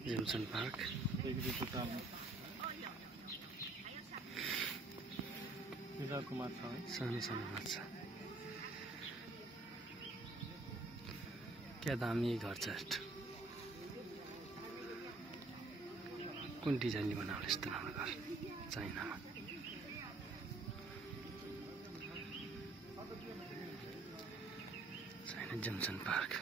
Jamieson park सानो सानो माछा क्या दामी घर छ कुन डिजाइनले बनाउला यस्तो राम्रो घर चाइनामा चाइना जेमसन पार्क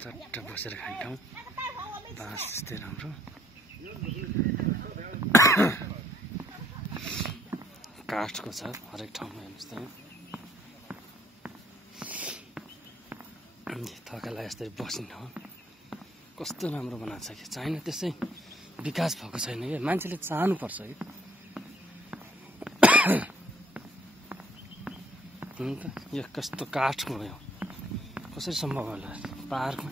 चट्ट बसेर खाने ठाउँ बाँस यस्तै राम्रो काठको छ हरेक ठाउँमा हेर्नुहोस् त थकालाई यसरी बस्ने ठाउँ कस्तो राम्रो बनाएको छ कि चाइना त्यसै विकास भएको छैन कि मान्छेले चाहनुपर्छ कि यो कस्तो काठको हो कसरी सम्भव होला पार्कमा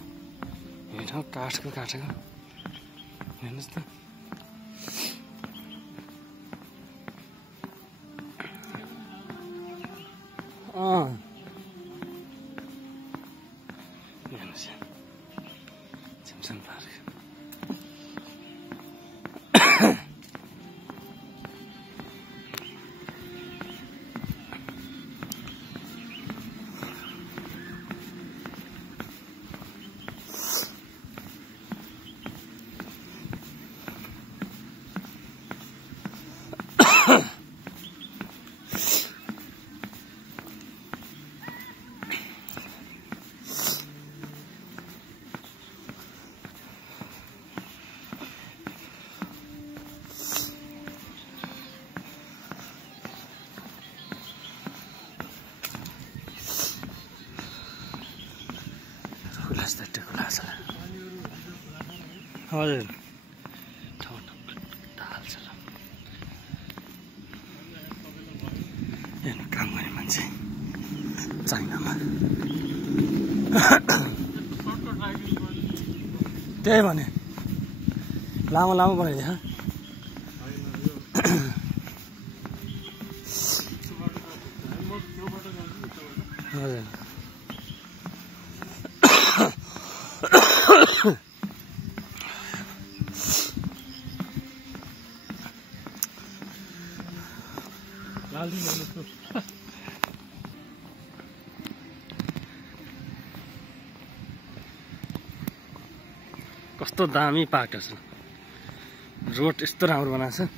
यो ठाउँ काठको हेर्नुहोस् त जेमसन पार्क हजुर ठाउँ ढाल छ हेर्नु काम गर्ने मान्छे चाइनामा त्यही भने लामो लामो बनाइदियो हजुर कस्तो दामी पाटो छ रोड यस्तो राम्रो बनाएको छ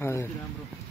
हजुर